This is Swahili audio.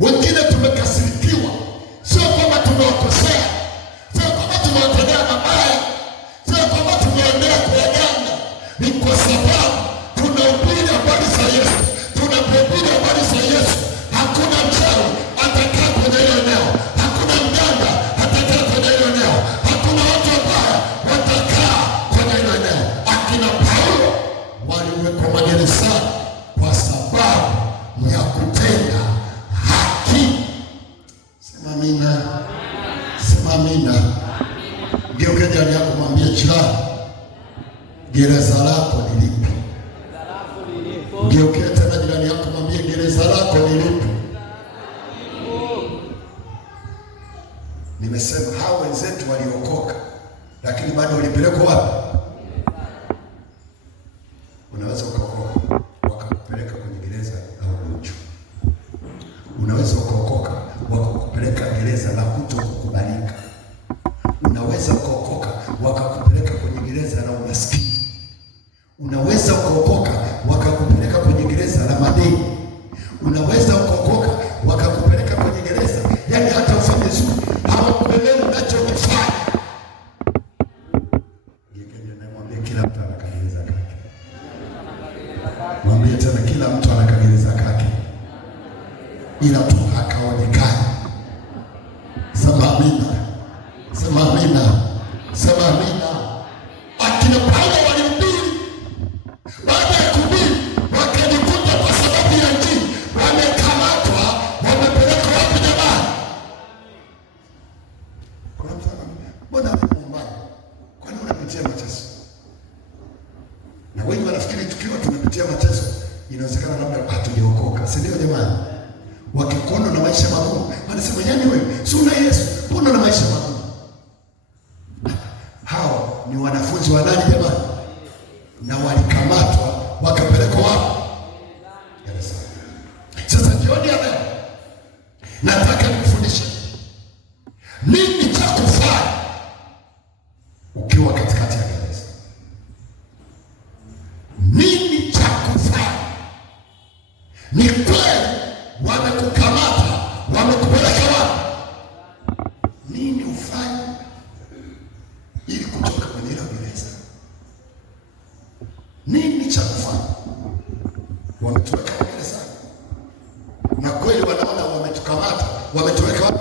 Wengine tumekasirikiwa, sio kwamba tumewakosea, sio kwamba tumewatendea mabaya, sio kwamba tumeendea kuyaganga. Ni kwa sababu tunahubiri habari za Yesu. Tunapohubiri habari za Yesu, hakuna mchawi atakaa kwenye hilo eneo, hakuna mganga atakaa kwenye hilo eneo, hakuna watu wabaya watakaa kwenye hilo eneo. Akina Paulo waliwekwa magerezani kwa sababu ya kutenda haki. Sema amina. Sema amina. Geuke jirani yako, mwambie jirani, gereza lako ni lipi? Geuke tena jirani yako, mwambie gereza lako ni lipi? Nimesema hao wenzetu waliokoka, lakini bado walipelekwa wapi? Unaweza ukaokoka wakakupeleka kwenye gereza la ugonjwa. Unaweza ukaokoka wakakupeleka gereza la kutokukubalika. Unaweza ukaokoka wakakupeleka kwenye gereza la umaskini. Unaweza ukaokoka wakakupeleka kwenye gereza la madeni. Unaweza ukaokoka wakakupeleka kwenye gereza, yani hata ufanye zuri hawakuelewi unachokifanya. Mwambie kila mtu ana kagereza kake. Mwambie tena kila mtu ana kagereza kake, ila tu hakaonekana. Sema amina. Sema amina. Sema amina. Akina Paulo walihubiri, baada ya kuhubiri wakajikuta kwa sababu ya Injili wamekamatwa, wamepelekwa wapi jamani? Kuna mtu anamwambia, mbona muombaji, kwani unapitia mateso? Na wengi wanafikiri tukiwa tunapitia mateso inawezekana labda hatujaokoka, si ndio jamani? Wakikuona na maisha magumu wanasema, yaani wewe si una Yesu, mbona na maisha magumu? Hao ni wanafunzi wa nani jamani? Na walikamatwa wakapelekwa wapi? Sasa jioni ya leo nataka nikufundishe nini cha kufanya ukiwa katikati ya gereza. Nini cha kufanya? Ni kweli wamekukamata, wamekupeleka wapi? Nini ufanye ili kutoka kwenye ile gereza? Nini cha kufanya? Wametuweka gerezani na kweli wanaona wametukamata, wametuweka wapi?